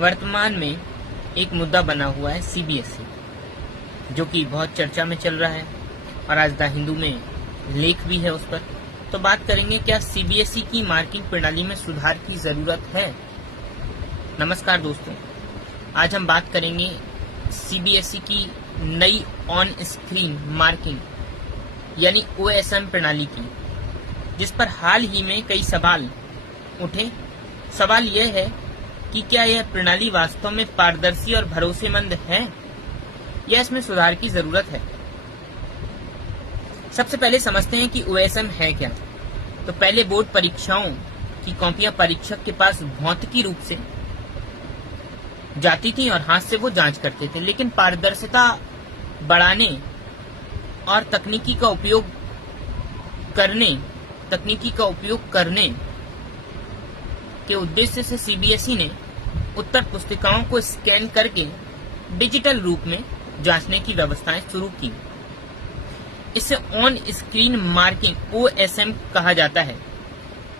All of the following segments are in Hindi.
वर्तमान में एक मुद्दा बना हुआ है सीबीएसई, जो कि बहुत चर्चा में चल रहा है और आज द हिंदू में लेख भी है उस पर। तो बात करेंगे, क्या सीबीएसई की मार्किंग प्रणाली में सुधार की जरूरत है। नमस्कार दोस्तों, आज हम बात करेंगे सीबीएसई की नई ऑन स्क्रीन मार्किंग यानी ओएसएम प्रणाली की, जिस पर हाल ही में कई सवाल उठे। सवाल यह है कि क्या यह प्रणाली वास्तव में पारदर्शी और भरोसेमंद है या इसमें सुधार की जरूरत है। सबसे पहले समझते हैं कि ओएसएम है क्या। तो पहले बोर्ड परीक्षाओं की कॉपियां परीक्षक के पास भौतिकी रूप से जाती थी और हाथ से वो जांच करते थे, लेकिन पारदर्शिता बढ़ाने और तकनीकी का उपयोग करने के उद्देश्य से सीबीएसई ने उत्तर पुस्तिकाओं को स्कैन करके डिजिटल रूप में जांचने की व्यवस्थाएं शुरू की। इसे ऑन स्क्रीन मार्किंग ओएसएम कहा जाता है।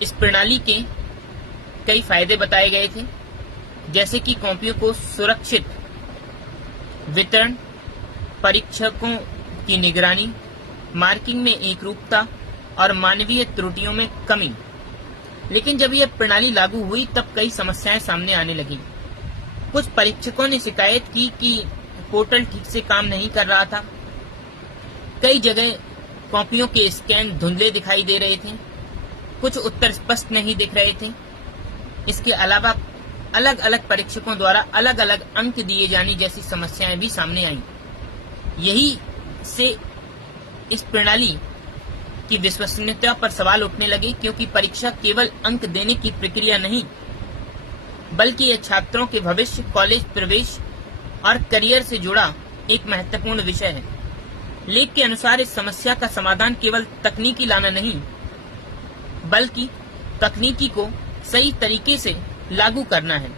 इस प्रणाली के कई फायदे बताए गए थे, जैसे कि कॉपियों को सुरक्षित वितरण, परीक्षकों की निगरानी, मार्किंग में एकरूपता और मानवीय त्रुटियों में कमी। लेकिन जब यह प्रणाली लागू हुई तब कई समस्याएं सामने आने लगी। कुछ परीक्षकों ने शिकायत की कि पोर्टल ठीक से काम नहीं कर रहा था। कई जगह कॉपियों के स्कैन धुंधले दिखाई दे रहे थे, कुछ उत्तर स्पष्ट नहीं दिख रहे थे। इसके अलावा अलग अलग परीक्षकों द्वारा अलग अलग अंक दिए जाने जैसी समस्याएं भी सामने आईं। यही से इस प्रणाली की विश्वसनीयता पर सवाल उठने लगे, क्योंकि परीक्षा केवल अंक देने की प्रक्रिया नहीं, बल्कि यह छात्रों के भविष्य, कॉलेज प्रवेश और करियर से जुड़ा एक महत्वपूर्ण विषय है। लेख के अनुसार इस समस्या का समाधान केवल तकनीकी लाना नहीं, बल्कि तकनीकी को सही तरीके से लागू करना है।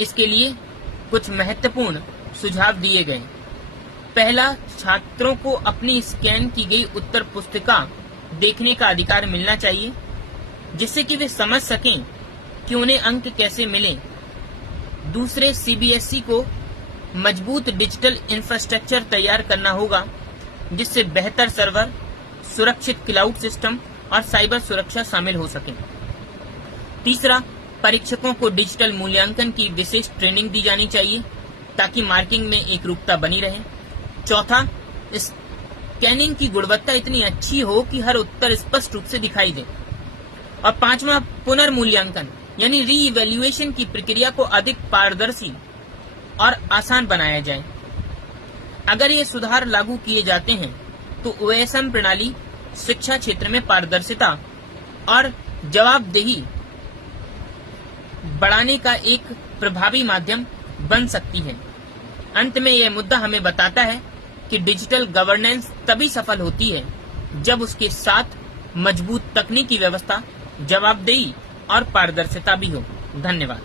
इसके लिए कुछ महत्वपूर्ण सुझाव दिए गए। पहला, छात्रों को अपनी स्कैन की गई उत्तर पुस्तिका देखने का अधिकार मिलना चाहिए, जिससे कि वे समझ सकें कि उन्हें अंक कैसे मिले। दूसरे, सीबीएसई को मजबूत डिजिटल इंफ्रास्ट्रक्चर तैयार करना होगा, जिससे बेहतर सर्वर, सुरक्षित क्लाउड सिस्टम और साइबर सुरक्षा शामिल हो सके। तीसरा, परीक्षकों को डिजिटल मूल्यांकन की विशेष ट्रेनिंग दी जानी चाहिए, ताकि मार्किंग में एकरूपता बनी रहे। चौथा, स्कैनिंग की गुणवत्ता इतनी अच्छी हो कि हर उत्तर स्पष्ट रूप से दिखाई दे। और पांचवा, पुनर्मूल्यांकन यानी री इवैल्यूएशन की प्रक्रिया को अधिक पारदर्शी और आसान बनाया जाए। अगर ये सुधार लागू किए जाते हैं तो ओएसएम प्रणाली शिक्षा क्षेत्र में पारदर्शिता और जवाबदेही बढ़ाने का एक प्रभावी माध्यम बन सकती है। अंत में यह मुद्दा हमें बताता है कि डिजिटल गवर्नेंस तभी सफल होती है जब उसके साथ मजबूत तकनीकी व्यवस्था, जवाबदेही और पारदर्शिता भी हो। धन्यवाद।